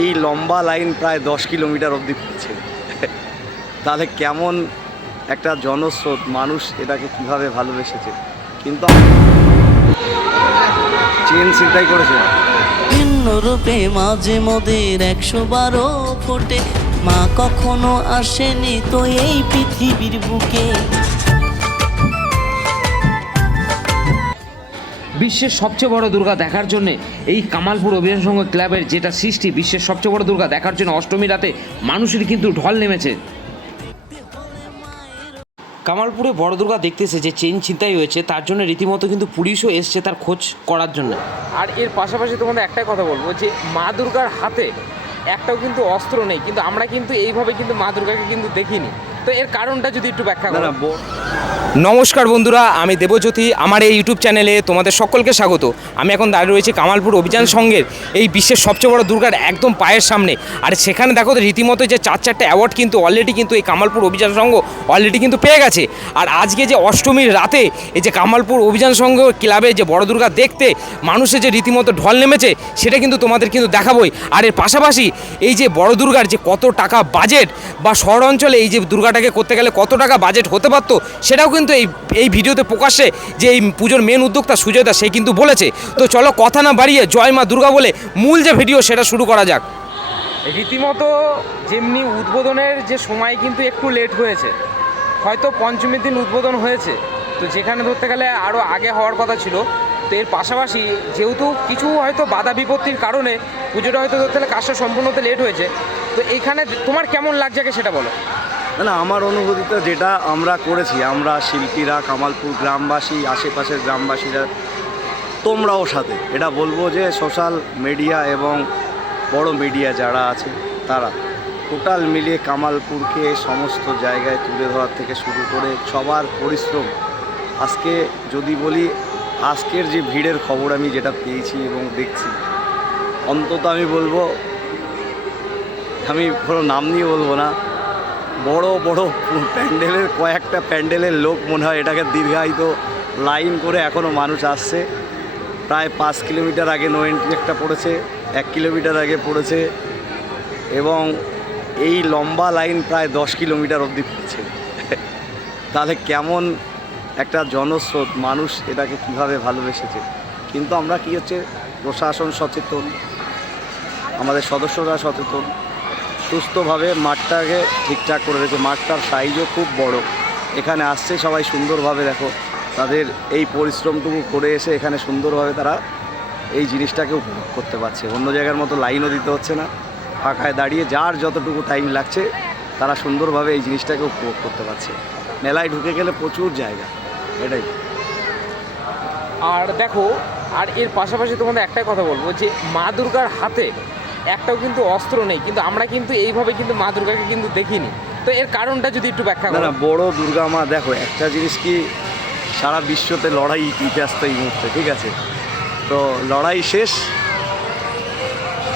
এই লম্বা লাইন প্রায় দশ কিলোমিটার অবধি পড়ছে। তাহলে কেমন একটা জনস্রোত, মানুষ এটাকে কীভাবে ভালোবেসেছে? কিন্তু চেন চিন্তাই করেছে। রূপে মাঝে মোদের একশো বারো ফোটে। মা কখনো আসেনি তো এই পৃথিবীর বুকে। বিশ্বের সবচেয়ে বড় দুর্গা দেখার জন্য এই কামালপুর অভিযান ক্লাবের যেটা সৃষ্টি, বিশ্বের সবচেয়ে বড় দুর্গা দেখার জন্য অষ্টমী রাতে মানুষের কিন্তু ঢল নেমেছে। কামালপুরে বড় দুর্গা দেখতে এসে যে চেন ছিনতাই হয়েছে, তার জন্য রীতিমতো কিন্তু পুলিশও এসছে তার খোঁজ করার জন্য। আর এর পাশাপাশি তোমাদের একটাই কথা বলব যে, মা দুর্গার হাতে একটাও কিন্তু অস্ত্র নেই, কিন্তু আমরা কিন্তু এইভাবে কিন্তু মা দুর্গাকে কিন্তু দেখিনি। তো এর কারণটা যদি একটু ব্যাখ্যা না করো। নমস্কার বন্ধুরা আমি দেবজ্যোতি। আমার এই ইউটিউব চ্যানেলে তোমাদের সকলকে স্বাগত। আমি এখন দাঁড়িয়ে রয়েছি কামালপুর অভিযান সংঘের এই বিশ্বের সবচেয়ে বড় দুর্গার একদম পায়ের সামনে। আর সেখানে দেখো তো রীতিমতো যে চার চারটে অ্যাওয়ার্ড কিন্তু অলরেডি কিন্তু এই কামালপুর অভিযান সংঘ অলরেডি কিন্তু পেয়ে গেছে। আর আজকে যে অষ্টমীর রাতে এই যে কামালপুর অভিযান সংঘ ক্লাবে যে বড় দুর্গা দেখতে মানুষের যে রীতিমতো ঢল নেমেছে সেটা কিন্তু তোমাদের কিন্তু দেখাবোই। আর এর পাশাপাশি এই যে বড় দুর্গার যে কত টাকা বাজেট বা শহর অঞ্চলে এই যে দুর্গাটাকে করতে গেলে কত টাকা বাজেট হতে পারতো, সেটাও কিন্তু এই এই ভিডিওতে প্রকাশ্যে যে এই পুজোর মেন উদ্যোক্তা সুজয়দা, সে কিন্তু বলেছে। তো চলো কথা না বাড়িয়ে জয় মা দুর্গা বলে মূল যে ভিডিও, সেটা শুরু করা যাক। রীতিমতো যেমনি উদ্বোধনের যে সময় কিন্তু একটু লেট হয়েছে, হয়তো পঞ্চমীর দিন উদ্বোধন হয়েছে, তো যেখানে ধরতে গেলে আরও আগে হওয়ার কথা ছিল, তো এর পাশাপাশি যেহেতু কিছু হয়তো বাধা বিপত্তির কারণে পুজোটা হয়তো ধরতে গেলে কাজটা সম্পূর্ণ হতে লেট হয়েছে, তো এইখানে তোমার কেমন লাগছে সেটা বলো? না না, আমার অনুভূতিতে যেটা আমরা করেছি, আমরা শিল্পীরা, কামালপুর গ্রামবাসী, আশেপাশের গ্রামবাসীরা, তোমরাও সাথে। এটা বলব যে সোশ্যাল মিডিয়া এবং বড় মিডিয়া যারা আছে, তারা টোটাল মিলিয়ে কামালপুরকে সমস্ত জায়গায় তুলে ধরার থেকে শুরু করে সবার পরিশ্রম। আজকে যদি বলি, আজকের যে ভিড়ের খবর আমি যেটা পেয়েছি এবং দেখছি, অন্তত আমি বলব, আমি কোনো নাম নিয়ে বলব না বড় বড় প্যান্ডেলের কয়েকটা প্যান্ডেলের লোক মনে হয় এটাকে দীর্ঘায়িত লাইন করে এখনও মানুষ আসছে। প্রায় পাঁচ কিলোমিটার আগে নো এন্ট্রি একটা পড়েছে, এক কিলোমিটার আগে পড়েছে এবং এই লম্বা লাইন প্রায় দশ কিলোমিটার অবধি পড়ছে। তাহলে কেমন একটা জনস্রোত মানুষ এটাকে কীভাবে ভালোবেসেছে? কিন্তু আমরা কি হচ্ছে, প্রশাসন সচেতন, আমাদের সদস্যরা সচেতন সুস্থভাবে মাঠটাকে ঠিকঠাক করে রেখেছে মাঠটার সাইজও খুব বড়। এখানে আসছে সবাই সুন্দরভাবে দেখো, তাদের এই পরিশ্রমটুকু করে এসে এখানে সুন্দরভাবে তারা এই জিনিসটাকে উপভোগ করতে পারছে। অন্য জায়গার মতো লাইনও দিতে হচ্ছে না। ফাঁকায় দাঁড়িয়ে যার যতটুকু টাইম লাগছে, তারা সুন্দরভাবে এই জিনিসটাকে উপভোগ করতে পারছে। মেলায় ঢুকে গেলে প্রচুর জায়গা, এটাই। আর দেখো, আর এর পাশাপাশি তোমাদের একটাই কথা বলব যে মা দুর্গার হাতে একটাও কিন্তু অস্ত্র নেই কিন্তু আমরা কিন্তু এইভাবে কিন্তু মা দুর্গাকে কিন্তু দেখিনি। তো এর কারণটা যদি একটু ব্যাখ্যা না বড় দুর্গা মা দেখো একটা জিনিস কি সারা বিশ্বতে লড়াই ব্যস্ত এই মুহূর্তে ঠিক আছে? তো লড়াই শেষ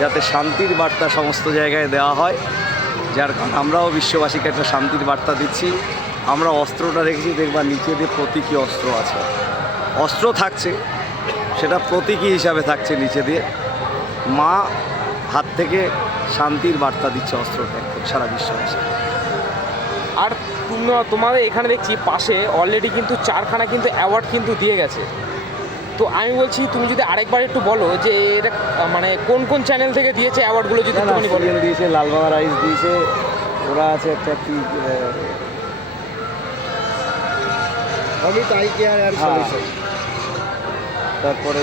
যাতে শান্তির বার্তা সমস্ত জায়গায় দেওয়া হয় যার কারণে আমরাও বিশ্ববাসীকে একটা শান্তির বার্তা দিচ্ছি। আমরা অস্ত্রটা রেখেছি দেখবা নিচে দিয়ে প্রতীকী অস্ত্র আছে। অস্ত্র থাকছে সেটা প্রতীকী হিসাবে থাকছে নিচে দিয়ে। মা হাত থেকে শান্তির বার্তা দিচ্ছে অস্ত্রটা একদম সারা বিশ্ববাসী আর তুমি তোমাদের এখানে দেখছি পাশে অলরেডি কিন্তু চারখানা কিন্তু অ্যাওয়ার্ড কিন্তু দিয়ে গেছে। তো আমি বলছি তুমি যদি আরেকবার একটু বলো যে এটা মানে কোন কোন চ্যানেল থেকে দিয়েছে অ্যাওয়ার্ডগুলো যদি না, বলো। দিয়েছে লালবাবা রাইস দিয়েছে ওরা আছে একটা কি অমিত আই কেয়ার অ্যান্ড হ্যাঁ। তারপরে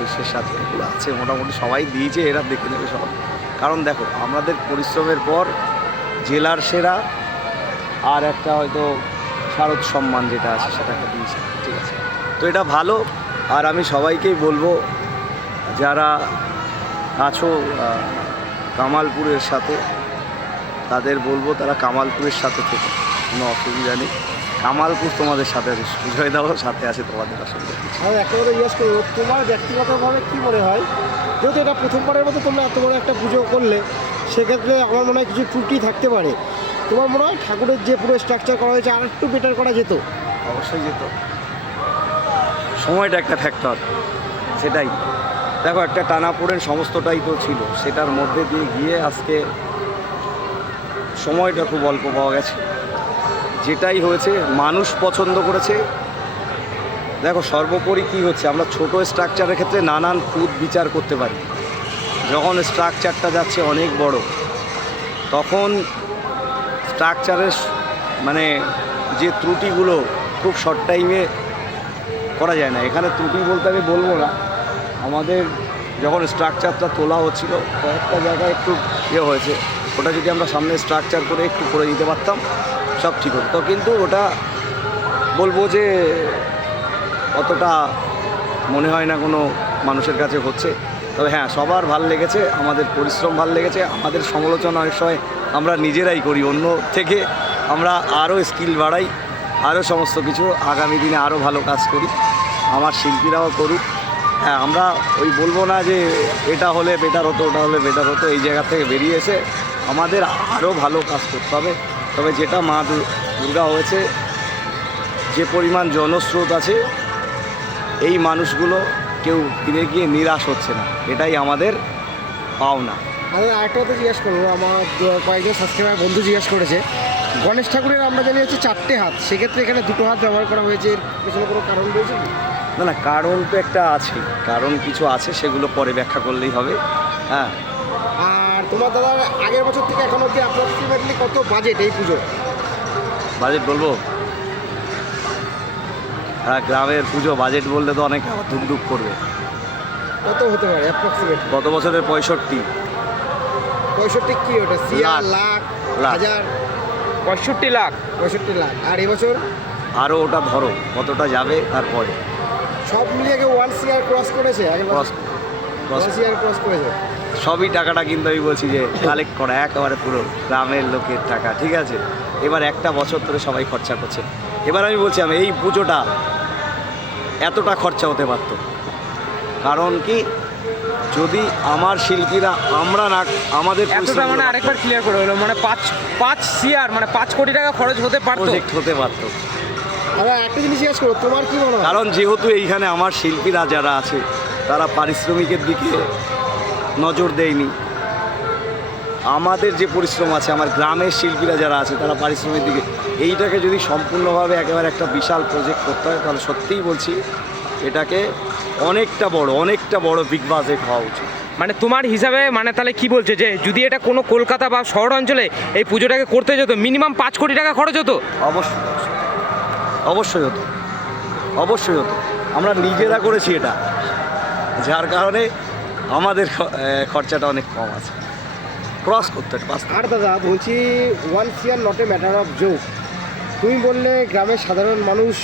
পুলিশের সাথে এগুলো আছে। মোটামুটি সবাই দিয়েছে এরা দেখে নেবে সব। কারণ দেখো আমাদের পরিশ্রমের পর জেলার সেরা আর একটা হয়তো শারদ সম্মান যেটা আছে সেটা একটা দিয়েছে ঠিক আছে? তো এটা ভালো। আর আমি সবাইকেই বলব যারা আছো কামালপুরের সাথে তাদের বলব তারা কামালপুরের সাথে থেকে। কোনো অসুবিধা নেই। কামালপুর তোমাদের সাথে আছে সুজয় দাও সাথে আছে তোমাদের অসুবিধা। আমি একটা কথা জিজ্ঞেস করব তোমার ব্যক্তিগতভাবে কী মনে হয়? যেহেতু এটা প্রথমবারের মতো তোমরা এত বড় একটা পুজো করলে সেক্ষেত্রে আমার মনে হয় কিছু ত্রুটি থাকতে পারে। তোমার মনে হয় ঠাকুরের যে পুরো স্ট্রাকচার করা হয়েছে আর একটু বেটার করা যেত? অবশ্যই যেত। সময়টা একটা ফ্যাক্টর সেটাই। দেখো একটা টানাপোড়েন সমস্তটাই তো ছিল। সেটার মধ্যে দিয়ে গিয়ে আজকে সময়টা খুব অল্প পাওয়া গেছে। যেটাই হয়েছে, মানুষ পছন্দ করেছে। দেখো, সর্বোপরি কী হচ্ছে, আমরা ছোট স্ট্রাকচারের ক্ষেত্রে নানান খুদ বিচার করতে পারি। যখন স্ট্রাকচারটা যাচ্ছে অনেক বড়, তখন স্ট্রাকচারের মানে যে ত্রুটিগুলো খুব শর্ট টাইমে করা যায় না। এখানে ত্রুটি বলতে আমি বলব না। আমাদের যখন স্ট্রাকচারটা তোলা হচ্ছিল, কয়েকটা জায়গায় একটু ইয়ে হয়েছে। ওটা যদি আমরা সামনে স্ট্রাকচার করে একটু করে দিতে পারতাম সব ঠিক হতো। তো কিন্তু ওটা বলব যে অতটা মনে হয় না কোনো মানুষের কাছে হচ্ছে। তবে হ্যাঁ সবার ভালো লেগেছে, আমাদের পরিশ্রম ভালো লেগেছে, আমাদের সমালোচনা অনেক সময় আমরা নিজেরাই করি, অন্য থেকে আমরা আরও স্কিল বাড়াই, আরও সমস্ত কিছু আগামী দিনে আরও ভালো কাজ করি, আমার শিল্পীরাও করুক। হ্যাঁ আমরা ওই বলব না যে এটা হলে বেটার হতো, ওটা হলে বেটার হতো, এই জায়গা থেকে বেরিয়ে এসে আমাদের আরও ভালো কাজ করতে হবে। তবে যেটা মা দুর্গা হয়েছে যে পরিমাণ জনস্রোত আছে এই মানুষগুলো কেউ ফিরে গিয়ে নিরাশ হচ্ছে না। এটাই আমাদের পাওনা। আমি আরেকটা কথা জিজ্ঞেস করব আমার কয়েকজন সাবস্ক্রাইবার বন্ধু জিজ্ঞেস করেছে গণেশ ঠাকুরের আমরা জানি হচ্ছে চারটে হাত সেক্ষেত্রে এখানে দুটো হাত ব্যবহার করা হয়েছে এর পেছনে কোনো কারণ রয়েছে না না কারণ তো একটা আছে কারণ কিছু আছে সেগুলো পরে ব্যাখ্যা করলেই হবে হ্যাঁ। তোমার দাদা আগের বছর থেকে এখন অব্দি অ্যাপ্রক্সিমেটলি কত বাজেট এই পুজো বাজেট বলব? হ্যাঁ গ্রামের পুজো বাজেট বললে তো অনেক ধুক ধুক করবে। কত হতে পারে অ্যাপ্রক্সিমেটলি গত বছরের পঁয়ষট্টি। পঁয়ষট্টি কি ওটা? সিয়ার লাখ। হাজার? পঁয়ষট্টি লাখ। পঁয়ষট্টি লাখ। আর এবছর আরও ওটা ধরো কতটা যাবে তারপরে। সব মিলিয়ে ওয়ান সিয়ার ক্রস করেছে? ক্রস ক্রস সিয়ার ক্রস করেছে? সবই টাকাটা কিন্তু আমি বলছি যে কালেক্ট করা একেবারে পুরো গ্রামের লোকের টাকা ঠিক আছে? এবার একটা বছর ধরে সবাই খরচা করছে। এবার আমি বলছি আমি এই পুজোটা এতটা খরচা হতে পারতো। কারণ কি? যদি আমার শিল্পীরা আমরা না আমাদের এতটা মানে আরেকবার ক্লিয়ার করে হলো মানে পাঁচ পাঁচ সিআর মানে পাঁচ কোটি টাকা খরচ হতে পারতো। হতে পারতো। একটা জিনিস জিজ্ঞেস করব তোমার কি মনে হয়? কারণ যেহেতু এইখানে আমার শিল্পীরা যারা আছে তারা পারিশ্রমিকের দিকে নজর দেয়নি। আমাদের যে পরিশ্রম আছে আমার গ্রামের শিল্পীরা যারা আছে তারা পারিশ্রমিক দিকে এইটাকে যদি সম্পূর্ণভাবে একেবারে একটা বিশাল প্রজেক্ট করতে হয় তাহলে সত্যিই বলছি এটাকে অনেকটা বড় অনেকটা বড় বিগ বাজেট হওয়া উচিত। মানে তোমার হিসাবে মানে তাহলে কি বলছো যে যদি এটা কোনো কলকাতা বা শহর অঞ্চলে এই পুজোটাকে করতে যেত মিনিমাম পাঁচ কোটি টাকা খরচ হতো? অবশ্যই অবশ্যই হতো। অবশ্যই হতো। আমরা নিজেরা করেছি এটা। যার কারণে আমাদের খরচাটা অনেক কম আছে। ক্রস করতে আর দাদা বলছি one sir not a matter of joke তুমি বললে গ্রামের সাধারণ মানুষ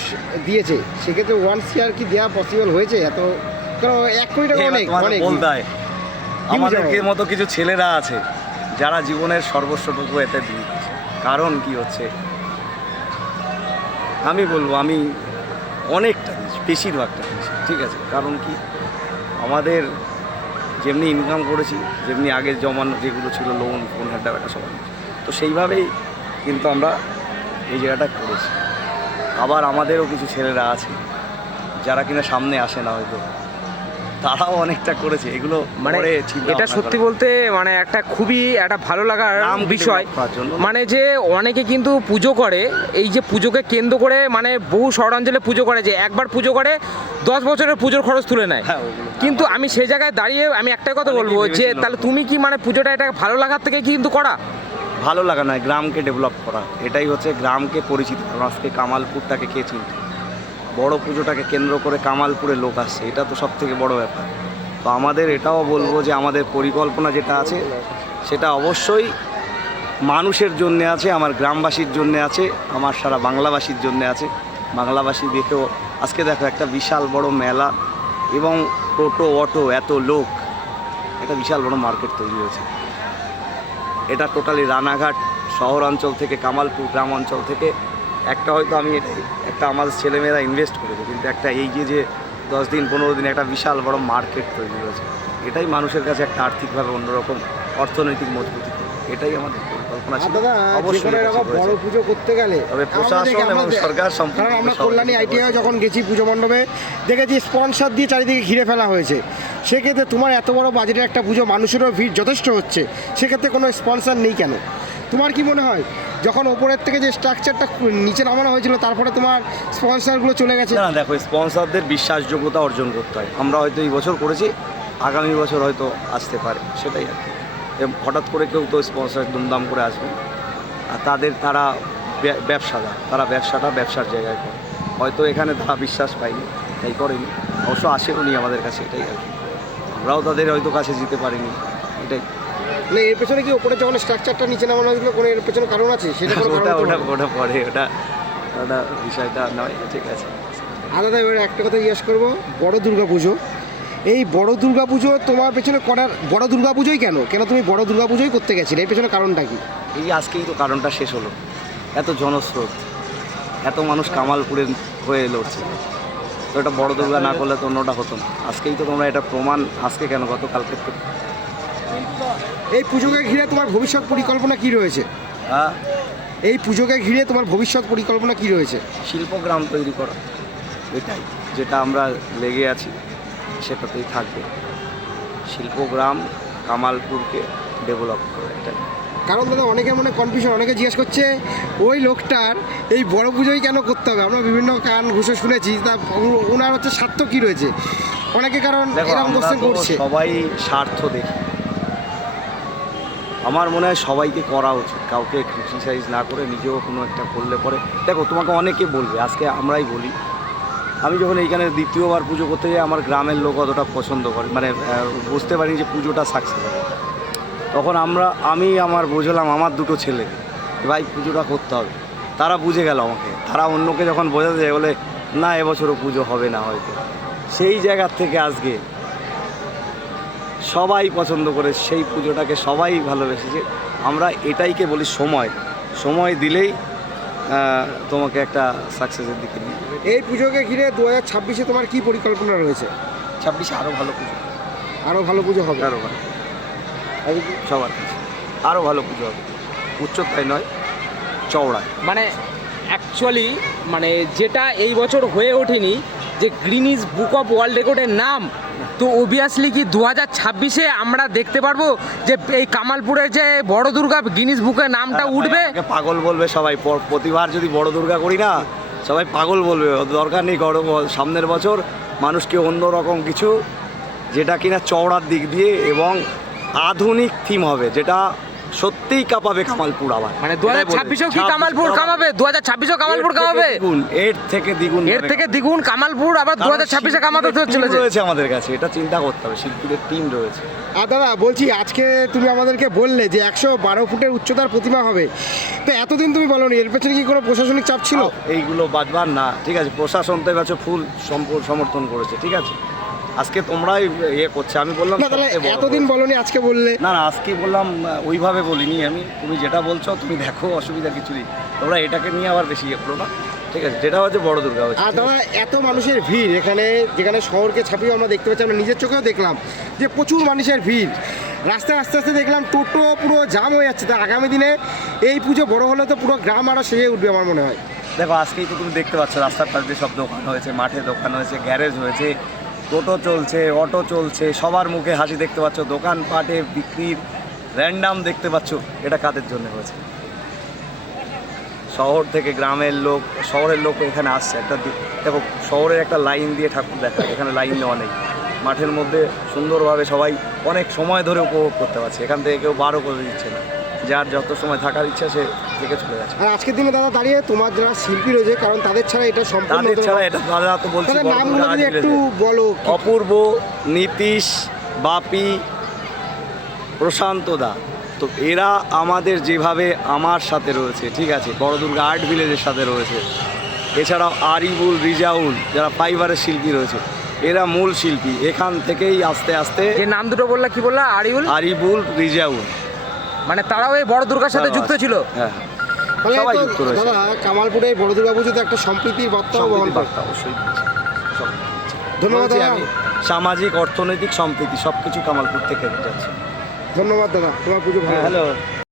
দিয়েছে সেক্ষেত্রে ওয়ান সিয়ার কি দেওয়া পসিবল হয়েছে? এত কারণ এক কোটি টাকা অনেক অনেক। বলতে হয় আমাদেরকে মতো কিছু ছেলেরা আছে যারা জীবনের সর্বস্বটুকু এতে দিয়ে দিয়েছে। কারণ কি হচ্ছে? আমি বলব আমি অনেকটা দিয়েছি বেশিরভাগটা দিয়েছি ঠিক আছে? কারণ কি? আমাদের যেমনি ইনকাম করেছি, যেমনি আগে জমানো যেগুলো ছিল লোন ফোন হ্যাডা ব্যাটা সব তো সেইভাবেই কিন্তু আমরা এই জায়গাটা করেছি। আবার আমাদেরও কিছু ছেলেরা আছে, যারা কিনা সামনে আসে না হয়তো। তারাও অনেকটা করেছে এগুলো মানে এটা সত্যি বলতে মানে একটা খুবই একটা ভালো লাগার বিষয়। মানে যে অনেকে কিন্তু পুজো করে এই যে পুজোকে কেন্দ্র করে মানে বহু শহরাঞ্চলে পুজো করে যে একবার পুজো করে দশ বছরের পুজোর খরচ তুলে নেয়। হ্যাঁ কিন্তু আমি সেই জায়গায় দাঁড়িয়ে আমি একটাই কথা বলব যে তাহলে তুমি কি মানে পুজোটা এটা ভালো লাগার থেকে কিন্তু করা? ভালো লাগা নয় গ্রামকে ডেভেলপ করা। এটাই হচ্ছে গ্রামকে পরিচিত। আজকে কামালপুরটাকে কে চিনত? বড় পুজোটাকে কেন্দ্র করে কামালপুরে লোক আসছে, এটা তো সব থেকে বড় ব্যাপার। তো আমাদের এটাও বলব যে আমাদের পরিকল্পনা যেটা আছে, সেটা অবশ্যই মানুষের জন্য আছে, আমার গ্রামবাসীর জন্য আছে, আমার সারা বাংলাভাষীর জন্য আছে। বাংলাভাষী দেখেও আজকে দেখো একটা বিশাল বড় মেলা এবং টোটো, অটো, এত লোক। একটা বিশাল বড় মার্কেট তৈরি হয়েছে। এটা টোটালি রানাঘাট শহর অঞ্চল থেকে, কামালপুর গ্রাম অঞ্চল থেকে একটা হয়তো আমি একটা আমাদের ছেলেমেয়েরা ইনভেস্ট করেছে কিন্তু একটা এই যে যে দশ দিন পনেরো দিন একটা বিশাল বড় মার্কেট তৈরি হয়েছে। এটাই মানুষের কাছে একটা আর্থিকভাবে অন্যরকম অর্থনৈতিক মজবুতি। এটাই আমাদের পরিকল্পনা ছিল। দাদা অবশ্যই বড় পুজো করতে গেলে তবে প্রশাসন এবং সরকার সম্পূর্ণ আমরা কল্যাণী। আইটিআই যখন গেছি পুজো মণ্ডপে দেখেছি স্পন্সর দিয়ে চারিদিকে ঘিরে ফেলা হয়েছে। সেক্ষেত্রে তোমার এত বড় বাজেটের একটা পুজো মানুষেরও ভিড় যথেষ্ট হচ্ছে। সেক্ষেত্রে কোনো স্পন্সর নেই কেন? তোমার কি মনে হয়? যখন ওপরের থেকে যে স্ট্রাকচারটা নিচে নামানো হয়েছিল, তারপরে তোমার স্পন্সরগুলো চলে গেছে? না দেখো স্পন্সরদের বিশ্বাসযোগ্যতা অর্জন করতে হয়। আমরা হয়তো এই বছর করেছি, আগামী বছর হয়তো আসতে পারে, সেটাই আর কি। হঠাৎ করে কেউ তো স্পন্সর দুমদাম করে আসবে। আর তাদের, তারা ব্যবসাদার, তারা ব্যবসাটা ব্যবসার জায়গায় করে। হয়তো এখানে তারা বিশ্বাস পায়নি, তাই করেনি। অবশ্য আসেও নি আমাদের কাছে, এটাই আর কি। আমরাও তাদের হয়তো কাছে যেতে পারিনি, এটাই। মানে এর পেছনে কি ওপরে যখন স্ট্রাকচারটা নিচে নামানো হয়েছিল কোনো এর পেছনে কারণ আছে? সেটা ওটা ওটা ওটা পরে ওটা ওটা বিষয়টা নয় ঠিক আছে। আর দাদা এবার একটা কথা জিজ্ঞেস করব বড় দুর্গা পুজো এই বড় দুর্গা পুজো তোমার পেছনে করার বড় দুর্গা পুজোই কেন? কেন তুমি বড় দুর্গা পুজোই করতে গেছিলে? এর পেছনে কারণটা কি? এই আজকেই তো কারণটা শেষ হলো। এত জনস্রোত এত মানুষ কামালপুরে হয়ে লড়ছে। তো এটা বড় দুর্গা না করলে তো অন্যটা হতো না। আজকেই তো তোমরা এটা প্রমাণ আজকে কেন গতকালকে এই পুজোকে ঘিরে তোমার ভবিষ্যৎ পরিকল্পনা কি রয়েছে? হ্যাঁ। এই পুজোকে ঘিরে তোমার ভবিষ্যৎ পরিকল্পনা কি রয়েছে? শিল্পগ্রাম তৈরি করা। এটাই যেটা আমরা লেগে আছি সেটাতেই থাকবে। শিল্পগ্রাম কামালপুরকে ডেভেলপ করে এটাই। কারণ দাদা অনেকের মনে কনফিউশন অনেকে জিজ্ঞেস করছে ওই লোকটার এই বড় পুজোই কেন করতে হবে? আমরা বিভিন্ন কান ঘুষে শুনেছি তা ওনার হচ্ছে স্বার্থ কি রয়েছে? অনেকে কারণ এরকম করছে। সবাই স্বার্থ দেখি। আমার মনে হয় সবাইকে করা উচিত। কাউকে ক্রিটিসাইজ না করে নিজেও কোনো একটা করলে পরে। দেখো, তোমাকে অনেকে বলবে, আজকে আমরাই বলি। আমি যখন এইখানে দ্বিতীয়বার পুজো করতে যাই, আমার গ্রামের লোক অতটা পছন্দ করে মানে বুঝতে পারি যে পুজোটা সাকসেস হবে। তখন আমরা, আমি আমার বুঝলাম, আমার দুটো ছেলে ভাই, পুজোটা করতে হবে। তারা বুঝে গেল আমাকে। তারা অন্যকে যখন বোঝাতে যায়, বলে, না, এবছরও পুজো হবে না হয়তো। সেই জায়গার থেকে আজকে সবাই পছন্দ করে সেই পুজোটাকে সবাই ভালোবেসেছে। আমরা এটাইকে বলি সময়। সময় দিলেই তোমাকে একটা সাকসেসের দিকে নিয়ে যাবে। এই পুজোকে ঘিরে দু হাজার ছাব্বিশে তোমার কী পরিকল্পনা রয়েছে? ছাব্বিশে আরও ভালো পুজো। আরও ভালো পুজো হবে? আরও ভালো। সবার কাছে। আরও ভালো পুজো হবে। উচ্চতায় নয় চওড়ায়। মানে অ্যাকচুয়ালি মানে যেটা এই বছর হয়ে ওঠেনি যে গ্রিনিজ বুক অফ ওয়ার্ল্ড রেকর্ডের নাম তো অবভিয়াসলি কি দু হাজার ছাব্বিশে আমরা দেখতে পারব যে এই কামালপুরের যে বড় দুর্গা গিনিস বুকে নামটা উঠবে। আমাকে পাগল বলবে সবাই। প্রতিবার যদি বড় দুর্গা করি না সবাই পাগল বলবে। দরকার নেই গরম সামনের বছর মানুষকে অন্য রকম কিছু যেটা কিনা চওড়ার দিক দিয়ে এবং আধুনিক থিম হবে যেটা সত্যিই কাঁপাবে কামালপুর আবার। মানে দু হাজার ছাব্বিশেও কি কামালপুর কামাবে দু হাজার ছাব্বিশেও কামালপুর কামাবে দ্বিগুণ, এর থেকে দ্বিগুণ এর থেকে দ্বিগুণ কামালপুর আবার দু হাজার ছাব্বিশে কামাতে চলেছে রয়েছে আমাদের কাছে এটা চিন্তা করতে হবে শিল্পীদের টিম রয়েছে। আর দাদা বলছি আজকে তুমি আমাদেরকে বললে যে একশো বারো ফুটের উচ্চতার প্রতিমা হবে। তো এতদিন তুমি বলো এর পেছনে কি কোনো প্রশাসনিক চাপ ছিল? এইগুলো বাদবার না ঠিক আছে প্রশাসন তো এবছর ফুল সমর্থন করেছে ঠিক আছে। আজকে তোমরাই ইয়ে করছে। আমি বললাম না তাহলে এতদিন। বলনি আজকে বললে। না না আজকে বললাম ওইভাবে বলিনি আমি। তুমি যেটা বলছো তুমি দেখো অসুবিধা কিছু নেই। তোমরা এটাকে নিয়ে আবার বেশি ইয়ে করো না। ঠিক আছে যেটা হচ্ছে বড় দুর্গা হচ্ছে। আর দাদা এত মানুষের ভিড় এখানে যেখানে শহরকে ছাপিয়ে আমরা দেখতে পাচ্ছি আমরা নিজের চোখেও দেখলাম যে প্রচুর মানুষের ভিড়। রাস্তায় আস্তে আস্তে দেখলাম টোটো পুরো জাম হয়ে যাচ্ছে। তা আগামী দিনে এই পুজো বড় হলে তো পুরো গ্রাম আরও সেজে উঠবে আমার মনে হয়। দেখো আজকেই তো তুমি দেখতে পাচ্ছ রাস্তার পাশ দিয়ে সব দোকান হয়েছে মাঠে দোকান হয়েছে গ্যারেজ হয়েছে। টোটো চলছে, অটো চলছে, সবার মুখে হাসি দেখতে পাচ্ছ দোকান পাটে বিক্রির র্যান্ডাম দেখতে পাচ্ছ, এটা কাদের জন্য হয়েছে? শহর থেকে গ্রামের লোক, শহরের লোক এখানে আসছে, একটা দেখো, শহরের একটা লাইন দিয়ে ঠাকুর দেখা, এখানে লাইন নেওয়া নেই। মাঠের মধ্যে সুন্দরভাবে সবাই অনেক সময় ধরে উপভোগ করতে পারছে, এখান থেকে কেউ বারো করে দিচ্ছে না। যার যত সময় থাকার ইচ্ছা সে থেকে চলে যাচ্ছে আর আজকের দিনে দাদা দাঁড়িয়ে তোমার যারা শিল্পী রয়েছে কারণ তাদের ছাড়া এটা সম্পূর্ণ তাদের ছাড়া এটা দাদা তো বলছি নামগুলো যদি একটু বলো অপূর্ব নীতিশ বাপি প্রশান্ত দা। তো এরা আমাদের যেভাবে আমার সাথে রয়েছে ঠিক আছে বড় দুর্গা আর্ট ভিলেজের সাথে রয়েছে। এছাড়াও আরিবুল রিজাউল যারা ফাইবারের শিল্পী রয়েছে এরা মূল শিল্পী। এখান থেকেই আস্তে আস্তে যে নাম দুটো বললা কি বললা? আরিউল আরিবুল রিজাউল। মানে তারাও এই বড় দুর্গার সাথে যুক্ত ছিল। হ্যাঁ তাহলে সবাই যুক্ত রয়েছে। দাদা কামালপুরে বড় দুর্গা পুজোতে একটা সম্প্রীতির সম্প্রীতির বার্তা অবশ্যই। ধন্যবাদ দাদা। আমি সামাজিক অর্থনৈতিক সম্প্রীতি সব কিছু কামালপুর থেকে যাচ্ছে। ধন্যবাদ দাদা তোমার পুজো ভালো। হ্যালো।